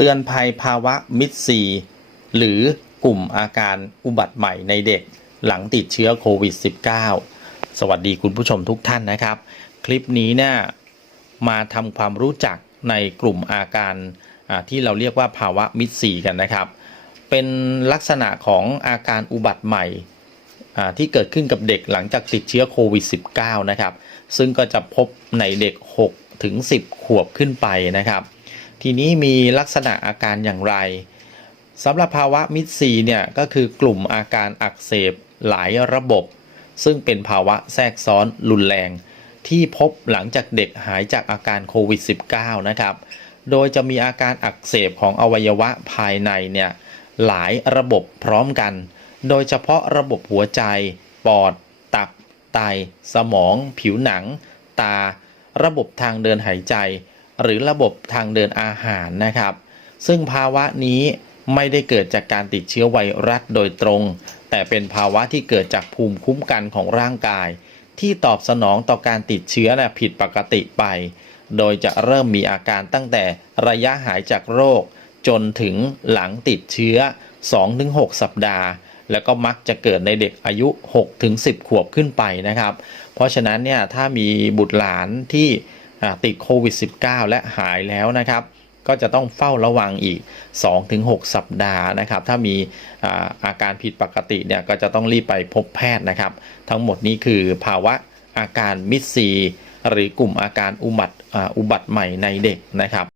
เตือนภัยภาวะมิดซีหรือกลุ่มอาการอุบัติใหม่ในเด็กหลังติดเชื้อโควิด -19 สวัสดีคุณผู้ชมทุกท่านนะครับ คลิปนี้เนี่ยมาทำความรู้จักในกลุ่มอาการที่เราเรียกว่าภาวะมิดซีกันนะครับ เป็นลักษณะของอาการอุบัติใหม่ที่เกิดขึ้นกับเด็กหลังจากติดเชื้อโควิด -19 นะครับ ซึ่งก็จะพบในเด็ก 6 ถึง 10 ขวบขึ้นไปนะครับ ทีนี้มีลักษณะอาการอย่างไรสำหรับภาวะมิดซีเนี่ยก็คือกลุ่มอาการอักเสบหลายระบบ ซึ่งเป็นภาวะแทรกซ้อนรุนแรง ที่พบหลังจากเด็กหายจากอาการโควิด -19 นะครับ โดยจะมีอาการอักเสบของอวัยวะภายในเนี่ยหลายระบบพร้อมกัน โดยเฉพาะระบบหัวใจ ปอด ตับ ไต สมอง ผิวหนัง ตา ระบบทางเดินหายใจ หรือระบบทางเดินอาหารนะครับ ซึ่งภาวะนี้ไม่ได้เกิดจากการติดเชื้อไวรัสโดยตรง แต่เป็นภาวะที่เกิดจากภูมิคุ้มกันของร่างกาย ที่ตอบสนองต่อการติดเชื้อนะผิดปกติไป โดยจะเริ่มมีอาการตั้งแต่ระยะหายจากโรค จนถึงหลังติดเชื้อ 2-6 สัปดาห์ แล้วก็มักจะเกิดในเด็กอายุ 6-10 ขวบขึ้นไปนะครับ เพราะฉะนั้นเนี่ยถ้ามีบุตรหลานที่ ติดโควิด -19 และหายแล้วนะครับ ก็จะต้องเฝ้าระวังอีก 2-6 สัปดาห์นะครับ ถ้ามีอาการผิดปกติเนี่ยก็จะต้องรีบไปพบแพทย์นะครับ ทั้งหมดนี้คือภาวะอาการมิดซีหรือกลุ่มอาการอุบัติอุบัติใหม่ในเด็กนะครับ